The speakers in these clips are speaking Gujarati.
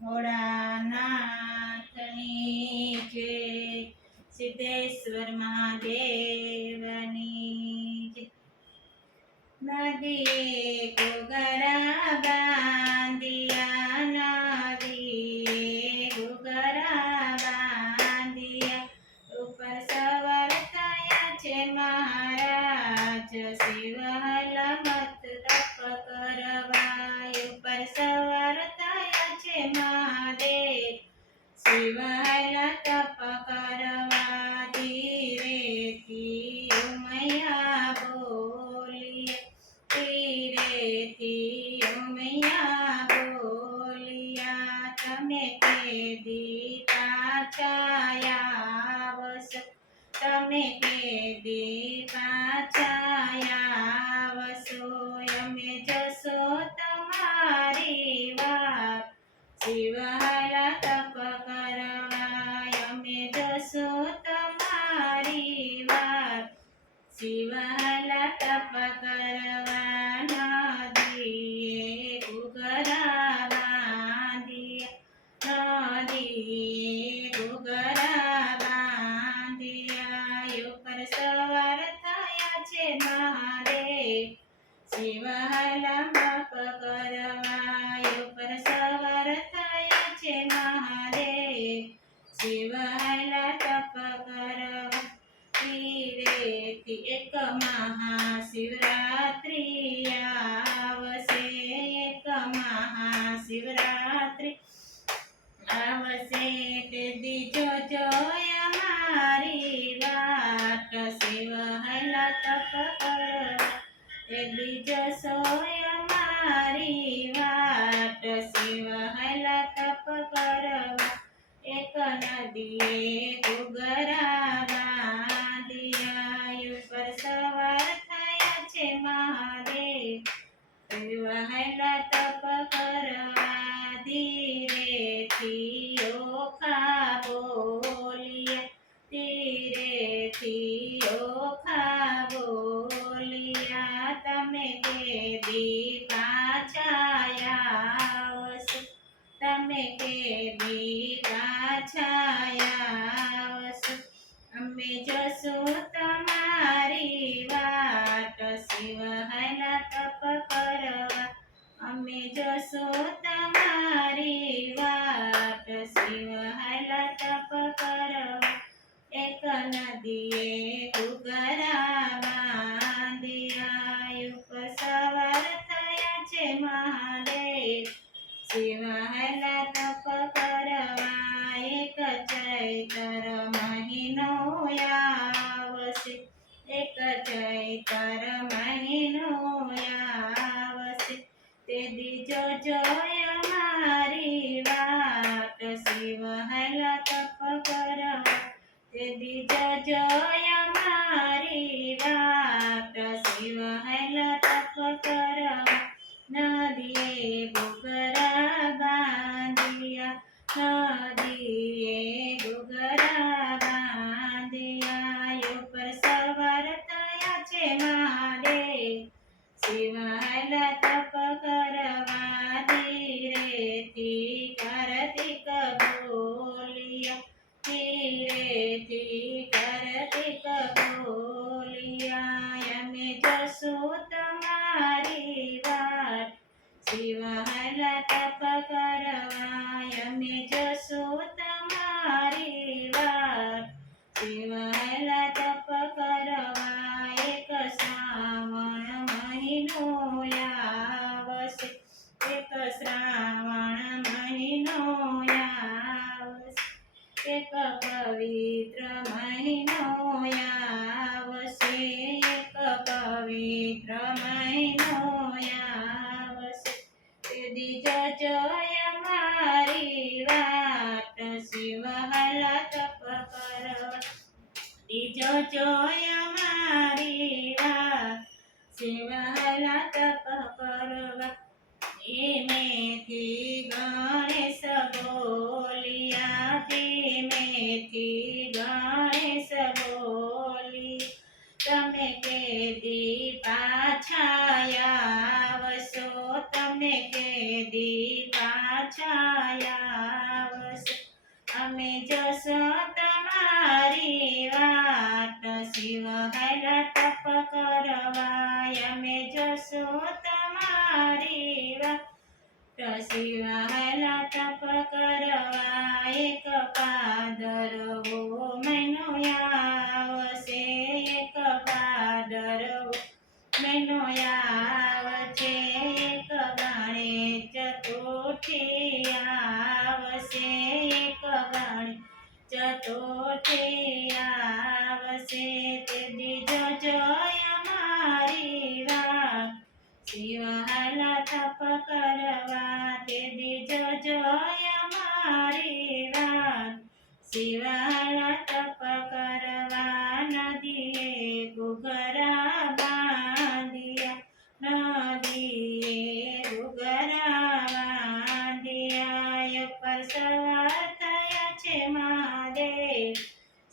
ભોળાનાથની જય, સિદ્ધેશ્વર મહાદેવની જય. નદીએ ઘૂઘરા બાંધિયા, નદીએ ઘૂઘરા બાંધિયા, ઉપર સવાર થયા છે મહારાજ શિવહલમત તપ કરવા, ઉપર સવાર થયા છે મહાદેવ શિવહલ તપ કરવા. ધીરેથી ઉમૈયા બોલીએ, ધીરેથી ઉમૈયા બોલિયા, તમે કેદી પાછા આવશો, તમે કેદી પાછા આવશો, અમે જશો તમારી વાત શિવહલ તપ કરવા, અમે જશો તમારી વાત શિવહલ તપ કરવા. નદીએ ઘૂઘરા બાંધિયા, નદીએ ઘૂઘરા બાંધિયા, ઉપર સવાર થયા છે મહાદેવ શિવહલ તપ કરવા, ઉપર સવાર થયા છે મહાદેવ શિવહલ તપ કરવા. ધીરેથી એક મહાશિવરાત્રિ આવશે, એક મહાશિવરાત્રિ આવશે, તે દીજો જોય અમારી વાટ શિવહલ તપ કરવા, તે દીજો સોય અમારી વાટ શિવહલ તપ કરવા. એક નદીએ ઘૂઘરા બાંધિયા, ઉપર સવાર થયા છે મહાદેવ શિવહલ તપ કરવા. ધીરેથી ઓખા બોલિયા, ધીરેથી ઓખા બોલિયા, તમે કેદી પાછા આવશો, તમે કેદી પાછા આવશો, અમે જશું તમારી વાટ શિવહલ તપ કરવા, અમે જશું તમારી વાટ શિવહલ તપ કરવા. એક નદીએ ઘૂઘરા બાંધિયા, ઉપર સવાર થયા છે મહાદેવ શિવહલ તપ કરવા. એક ચૈત્ર મહિનો આવશે, એક ચૈત્ર મહિનો આવશે, તે દીજો જોય અમારી વાટ શિવહલ તપ કરવા, તે દીજો જોય અમારી વાટ શિવહલ તપ કરવા. નદીએ ઘૂઘરા બાંધિયા, નદીએ ઘૂઘરા બાંધિયા, ઉપર સવાર થયા છે મહાદેવ શિવહલ તપ કરવા. ધીરેથી કાર્તિક બોલિયા, ધીરેથી કાર્તિક બોલિયા, અમે જશું તમારી વાટ શિવહલ તપ કરવા, અમે જશું તમારી વાટ શિવહલ તપ કરવા. એક શ્રાવણ મહિનો આવશે, એક શ્રાવણ મહિનો આવશે, એક પવિત્ર મહિનો આવશે, એક પવિત્ર મહિનો આવશે, તે દીજો જોય અમારી વાટ શિવહલ તપ કરવા, દીજો જોય અમારી વાત શિવહલ તપ કરવા. ધીમેથી ગણેશ બોલિયા, ધીમેથી ગણેશ બોલી, તમે કેદી પાછા આવશો, તમે કેદી પાછા છાયા આવશે. અમે જશો તમારી વાટ શિવ હાલ્યા તપ કરવા. અમે જશો તમારી વાટ શિવ હાલ્યા તપ કરવા. એક ભાદરવો મહિનો આવશે. એક ભાદરવો મહિનો આવશે. એક ગણેશ ચતુર્થી આવશે. એક ગણેશ ચતુર્થી આવશે. તે દીજો જોય અમારી વાત શિવ હાલ્યા તપ કરવા. તે દીજો જોય અમારી વાત શિવ હાલ્યા તપ કરવા. નદીએ ઘૂઘરા બાંધ્યા. નદીએ ઘૂઘરા બાંધ્યા. ઉપર સવાર થયા છે મહાદેવ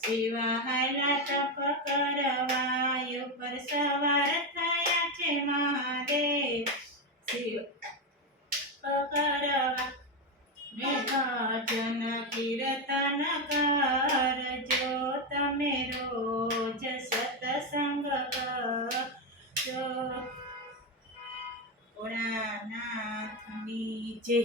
શિવ હાલ્યા તપ કરવા. ઉપર સવાર થયા છે મહાદેવ શિવ કરવા. ને ભજન કીર્તન કરજો તમે રોજ સત્સંગ કરજો. ભોળાનાથની જય.